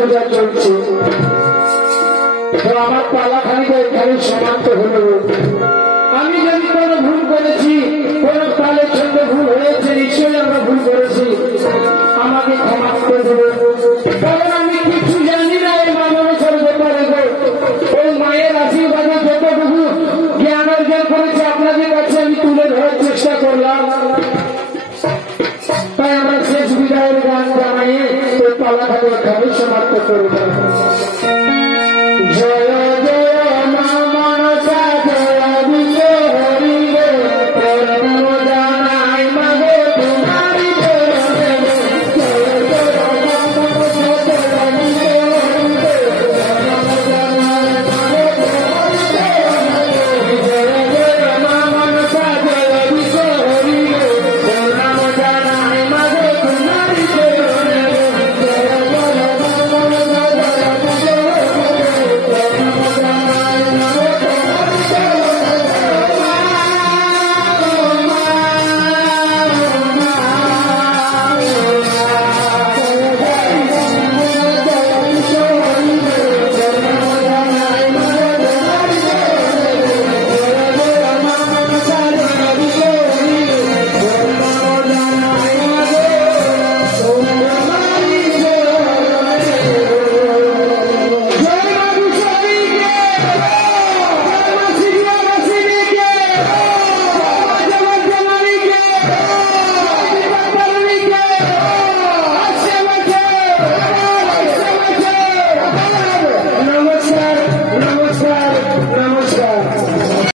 পূজা চলছে, তো আমার পালা খানিটা এখানে সমাপ্ত হলো। আমি যদি কোনো ভুল করেছি, কোনো তালে ছন্দ ভুল হয়েছে, নিশ্চয়ই আমরা ভুল করেছি, আমাকে ক্ষমা করে দেবো। কারণ আমি কিছু জানি না এই মানবের ব্যাপারে। ওই মায়ের আশীর্বাদে যতটুকু জ্ঞান অর্জন করেছে আপনাদের কাছে আমি তুলে ধরার চেষ্টা করলাম। তাই আমরা শেষ বিদায়ের গান জানাইয়ে ওই পালাটাকে এখানে সমাপ্ত করব।